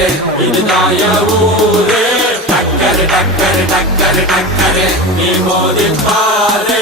டக்கரு இதுதான் என் ஊரு டக்கரு டக்கரு டக்கரு டக்கரு நீ மோதி பாரு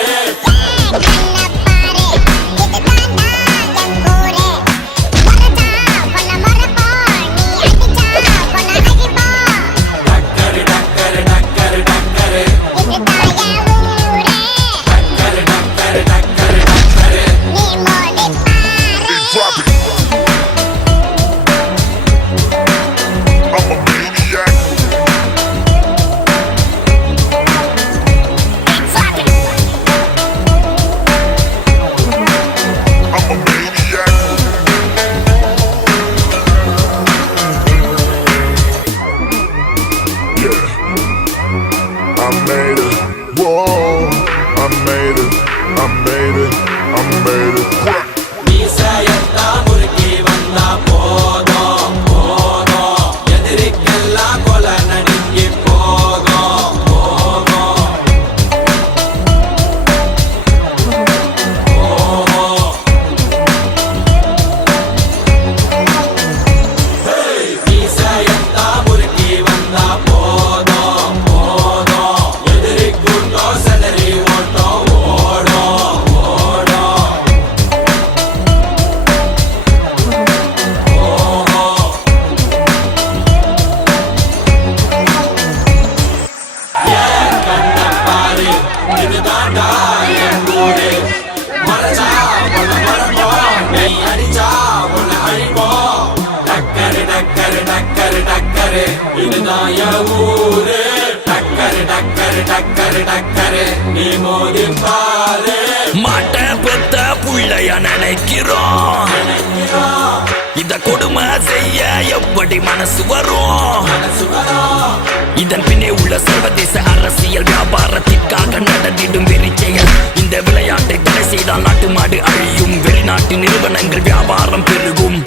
I made it, whoa, I made it, I made it, I made it. மீசையத்தா முறுக்கி வந்தா போதும் போதும் எதிரிக்கெல்லாம் கொலை நடுங்கி போகும் போகும் மீசையத்தா முறுக்கி வந்தா போதும் போதும் எதிரிக்குண்டோ செதறி ஓட்டம் ஓடும் ஓடும் கண்ணப்பாரு இதுதான்டா என் ஊரு மறைச்சா உன்னை மறப்போம் நீ அடிச்சா உன்னை அழிப்போம் டக்கரு டக்கரு டக்கரு டக்கரு இதுதான் என் ஊரு டக்கரு டக்கரு டக்கரு டக்கரு நீ மோதி பாரு மாட்ட பெத்த புள்ளைய நினைக்கிறோம் இத கொடுமை செய்ய எப்படி மனசு வரும் இதன் பின்னே உள்ள சர்வதேச அரசியல் வியாபாரத்திற்காக நடந்திடும் வெறி செயல் இந்த விளையாட்டை தடை செய்தால் நாட்டு மாடு அழியும் வெளிநாட்டு நிறுவனங்கள் வியாபாரம் பெருகும்